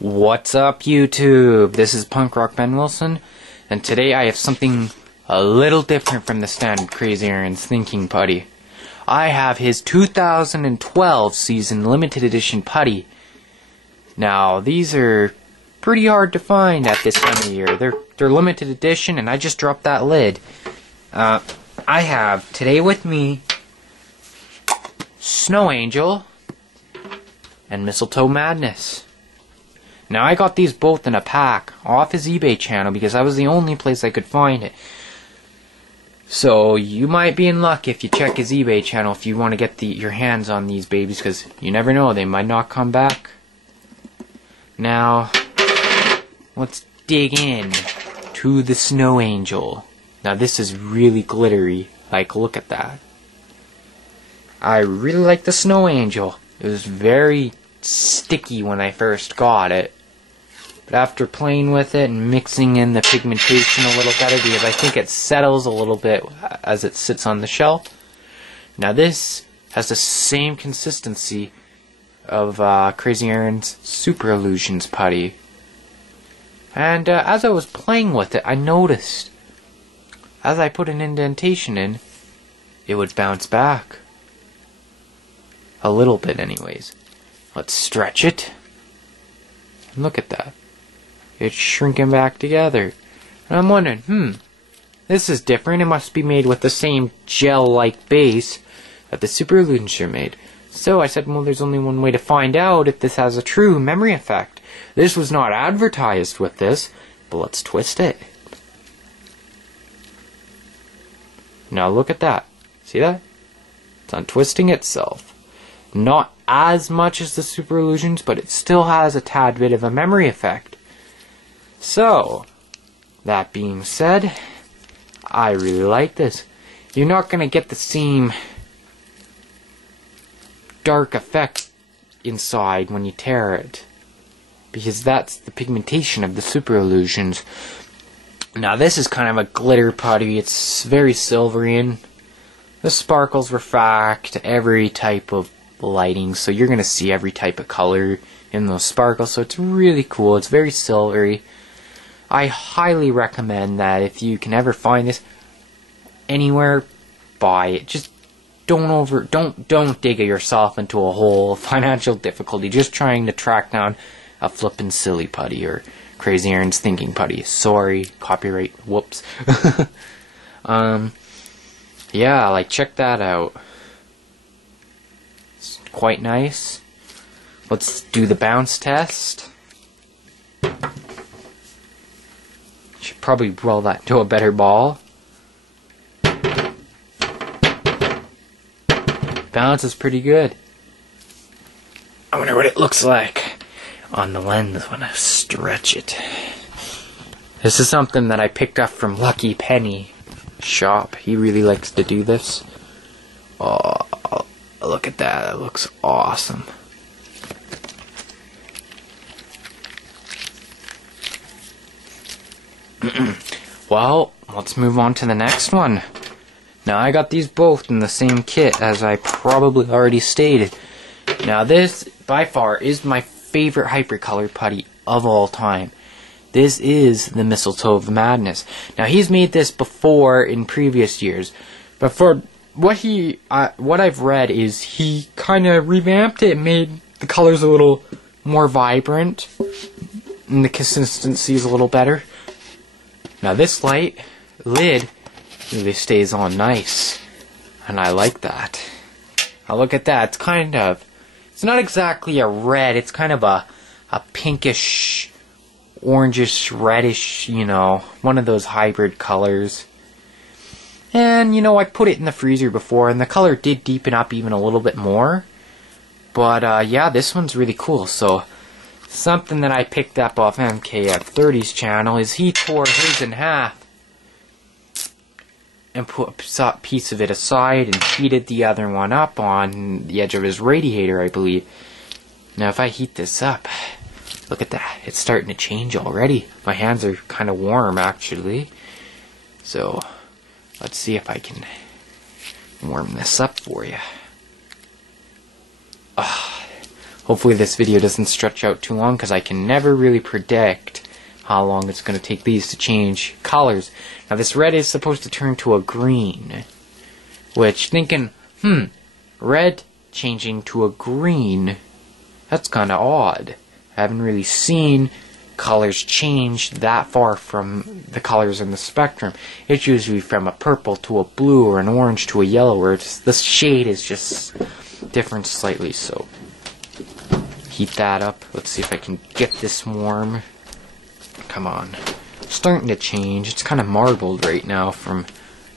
What's up, YouTube? This is PunkRockBenWilson, and today I have something a little different from the standard Crazy Aaron's thinking putty. I have his 2012 season limited edition putty. Now, these are pretty hard to find at this time of year. They're limited edition, and I just dropped that lid. I have today with me Snow Angel and Mistletoe Madness. Now, I got these both in a pack off his eBay channel because that was the only place I could find it. So, you might be in luck if you check his eBay channel if you want to get your hands on these babies, because you never know, they might not come back. Now, let's dig in to the Snow Angel. Now, this is really glittery. Like, look at that. I really like the Snow Angel. It was very sticky when I first got it, but after playing with it and mixing in the pigmentation a little better, because I think it settles a little bit as it sits on the shelf. Now this has the same consistency of Crazy Aaron's Super Illusions putty, and as I was playing with it, I noticed as I put an indentation in, it would bounce back a little bit anyways. Let's stretch it. And look at that. It's shrinking back together. And I'm wondering, this is different. It must be made with the same gel-like base that the Super Illusions are made. So I said, well, there's only one way to find out if this has a true memory effect. This was not advertised with this, but let's twist it. Now look at that. See that? It's untwisting itself. Not as much as the Super Illusions, but it still has a tad bit of a memory effect. So, that being said, I really like this. You're not going to get the same dark effect inside when you tear it, because that's the pigmentation of the Super Illusions. Now this is kind of a glitter putty. It's very silvery, and the sparkles refract every type of lighting, so you're going to see every type of color in those sparkles, so it's really cool. It's very silvery. I highly recommend that if you can ever find this anywhere, buy it. Just don't dig yourself into a hole of financial difficulty just trying to track down a flippin' silly putty or Crazy Aaron's thinking putty. Sorry, copyright, whoops. Yeah, like, check that out. It's quite nice. Let's do the bounce test. Should probably roll that into a better ball. Bounce is pretty good. I wonder what it looks like on the lens when I stretch it. This is something that I picked up from Lucky Penny shop. He really likes to do this. Oh, look at that. That looks awesome. Well, let's move on to the next one. Now, I got these both in the same kit, as I probably already stated. Now, this, by far, is my favorite hypercolor putty of all time. This is the Mistletoe Madness. Now, he's made this before in previous years, but for what I've read is he kind of revamped it, made the colors a little more vibrant, and the consistency is a little better. Now, this lid really stays on nice, and I like that. Now, look at that. It's not exactly a red, it's kind of a pinkish, orangish, reddish, one of those hybrid colors. And, I put it in the freezer before, and the color did deepen up even a little bit more. But, yeah, this one's really cool. So, something that I picked up off MKF30's channel is he tore his in half and put a piece of it aside and heated the other one up on the edge of his radiator, I believe. Now, if I heat this up, look at that. It's starting to change already. My hands are kind of warm, actually. So, let's see if I can warm this up for you. Hopefully this video doesn't stretch out too long, because I can never really predict how long it's going to take these to change colors. Now this red is supposed to turn to a green, which thinking, red changing to a green, that's kind of odd. I haven't really seen colors change that far from the colors in the spectrum. It's usually from a purple to a blue or an orange to a yellow, where this shade is just different slightly. So heat that up. Let's see if I can get this warm. Come on. It's starting to change. It's kind of marbled right now from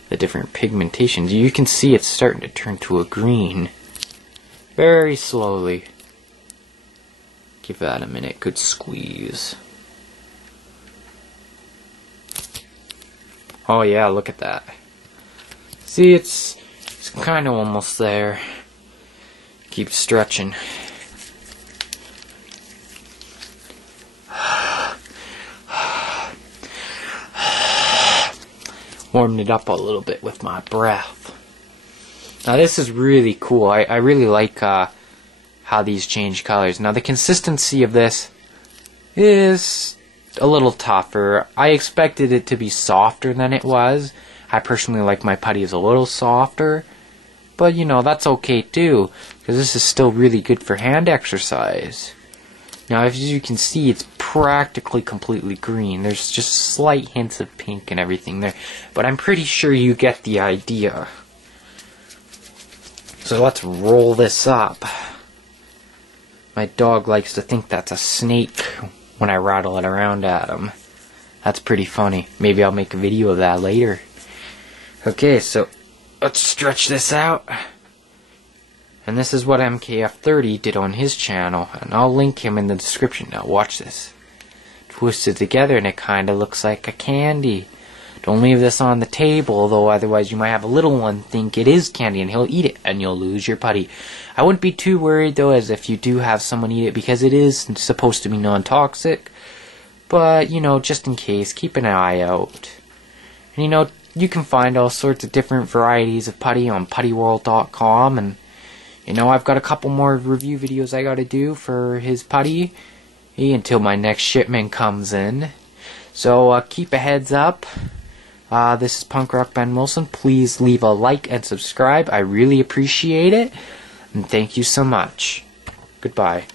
the different pigmentations. You can see it's starting to turn to a green. Very slowly. Give that a minute. Good squeeze. Oh yeah, look at that. See, it's kind of almost there. Keep stretching. Warmed it up a little bit with my breath. Now this is really cool. I really like how these change colors. Now the consistency of this is a little tougher. I expected it to be softer than it was. I personally like my putties a little softer, but you know, that's okay too, because this is still really good for hand exercise. Now as you can see, it's practically completely green. There's just slight hints of pink and everything there, but I'm pretty sure you get the idea. So let's roll this up. My dog likes to think that's a snake when I rattle it around at him. That's pretty funny. Maybe I'll make a video of that later. Okay, so let's stretch this out. And this is what MKF30 did on his channel, and I'll link him in the description. Now watch this. Twist it together and it kinda looks like a candy. Don't leave this on the table, though, otherwise you might have a little one think it is candy and he'll eat it and you'll lose your putty. I wouldn't be too worried though, as if you do have someone eat it, because it is supposed to be non-toxic. But, you know, just in case, keep an eye out. And you know, you can find all sorts of different varieties of putty on puttyworld.com, and you know, I've got a couple more review videos I gotta do for his putty until my next shipment comes in. So keep a heads up. This is PunkRockBenWilson. Please leave a like and subscribe. I really appreciate it. And thank you so much. Goodbye.